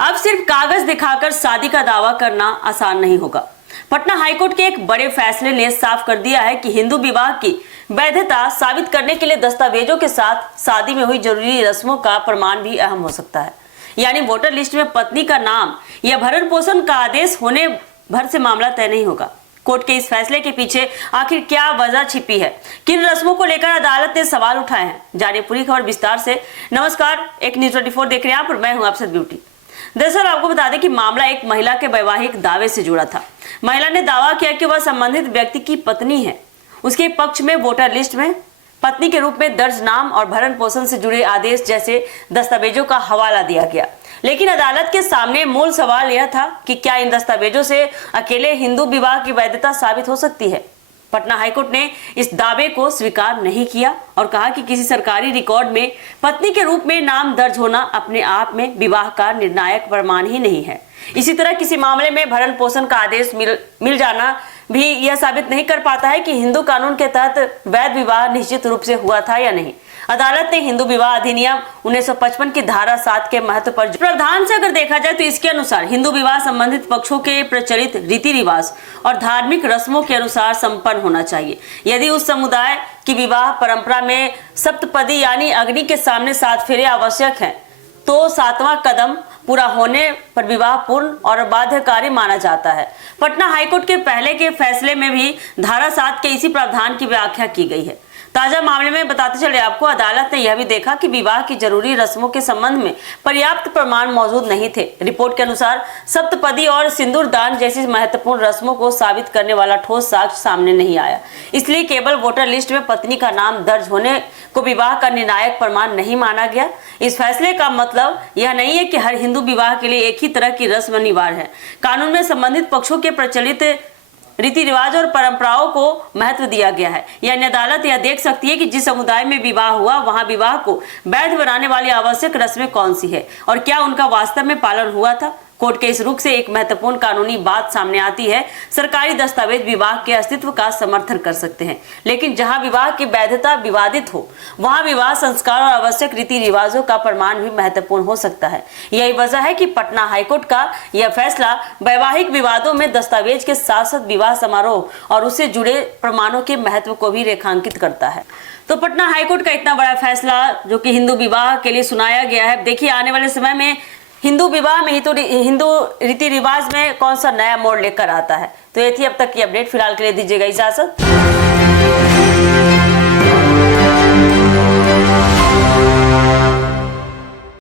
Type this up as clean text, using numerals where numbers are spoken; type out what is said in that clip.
अब सिर्फ कागज दिखाकर शादी का दावा करना आसान नहीं होगा। पटना हाईकोर्ट के एक बड़े फैसले ने साफ कर दिया है कि हिंदू विवाह की वैधता साबित करने के लिए दस्तावेजों के साथ शादी में हुई जरूरी रस्मों का प्रमाण भी अहम हो सकता है। यानी वोटर लिस्ट में पत्नी का नाम या भरण पोषण का आदेश होने भर से मामला तय नहीं होगा। कोर्ट के इस फैसले के पीछे आखिर क्या वजह छिपी है, किन रस्मों को लेकर अदालत ने सवाल उठाए हैं, जानिए पूरी खबर विस्तार से। नमस्कार, एक न्यूज़ 24 देख रहे हैं आप और मैं हूं अफसर ब्यूटी। दरअसल आपको बता दें कि मामला एक महिला के वैवाहिक दावे से जुड़ा था। महिला ने दावा किया कि वह संबंधित व्यक्ति की पत्नी है। उसके पक्ष में वोटर लिस्ट में पत्नी के रूप में दर्ज नाम और भरण पोषण से जुड़े आदेश जैसे दस्तावेजों का हवाला दिया गया। लेकिन अदालत के सामने मूल सवाल यह था कि क्या इन दस्तावेजों से अकेले हिंदू विवाह की वैधता साबित हो सकती है। पटना हाईकोर्ट ने इस दावे को स्वीकार नहीं किया और कहा कि किसी सरकारी रिकॉर्ड में पत्नी के रूप में नाम दर्ज होना अपने आप में विवाह का निर्णायक प्रमाण ही नहीं है। इसी तरह किसी मामले में भरण पोषण का आदेश मिल जाना भी यह साबित नहीं कर पाता है कि हिंदू कानून के तहत वैध विवाह निश्चित रूप से हुआ था या नहीं। अदालत ने हिंदू विवाह अधिनियम 1955 की धारा 7 के महत्व पर प्रावधान से अगर देखा जाए तो इसके अनुसार हिंदू विवाह संबंधित पक्षों के प्रचलित रीति रिवाज और धार्मिक रस्मों के अनुसार संपन्न होना चाहिए। यदि उस समुदाय की विवाह परंपरा में सप्तपदी यानी अग्नि के सामने 7 फेरे आवश्यक है तो 7वां कदम पूरा होने पर विवाह पूर्ण और बाध्यकारी माना जाता है। पटना हाईकोर्ट के पहले के फैसले में भी धारा 7 के इसी प्रावधान की व्याख्या की गई है। ताजा मामले में बताते चले आपको, अदालत ने यह भी देखा कि विवाह की जरूरी रस्मों के संबंध में पर्याप्त प्रमाण मौजूद नहीं थे। रिपोर्ट के अनुसार सप्तपदी और सिंदूर दान जैसी महत्वपूर्ण रस्मों को साबित करने वाला ठोस साक्ष्य सामने नहीं आया। इसलिए केवल वोटर लिस्ट में पत्नी का नाम दर्ज होने को विवाह का निर्णायक प्रमाण नहीं माना गया। इस फैसले का मतलब यह नहीं है कि हर हिंदू विवाह के लिए एक ही तरह की रस्म अनिवार्य है। कानून में संबंधित पक्षों के प्रचलित रीति रिवाज और परंपराओं को महत्व दिया गया है। यानी अदालत यह देख सकती है कि जिस समुदाय में विवाह हुआ वहां विवाह को वैध बनाने वाली आवश्यक रस्में कौन सी है और क्या उनका वास्तव में पालन हुआ था। कोर्ट के इस रुख से एक महत्वपूर्ण कानूनी बात सामने आती है। सरकारी दस्तावेज विवाह के अस्तित्व का समर्थन कर सकते हैं, लेकिन जहां विवाह की वैधता विवादित हो वहां विवाह संस्कार और आवश्यक रीति रिवाजों का प्रमाण भी महत्वपूर्ण हो सकता है। यही वजह है कि पटना हाईकोर्ट का यह फैसला वैवाहिक विवादों में दस्तावेज के साथ साथ विवाह समारोह और उससे जुड़े प्रमाणों के महत्व को भी रेखांकित करता है। तो पटना हाईकोर्ट का इतना बड़ा फैसला जो कि हिंदू विवाह के लिए सुनाया गया है, देखिए आने वाले समय में हिंदू विवाह में ही तो हिंदू रीति रिवाज में कौन सा नया मोड़ लेकर आता है। तो ये थी अब तक की अपडेट। फिलहाल के लिए दीजिएगा इजाजत।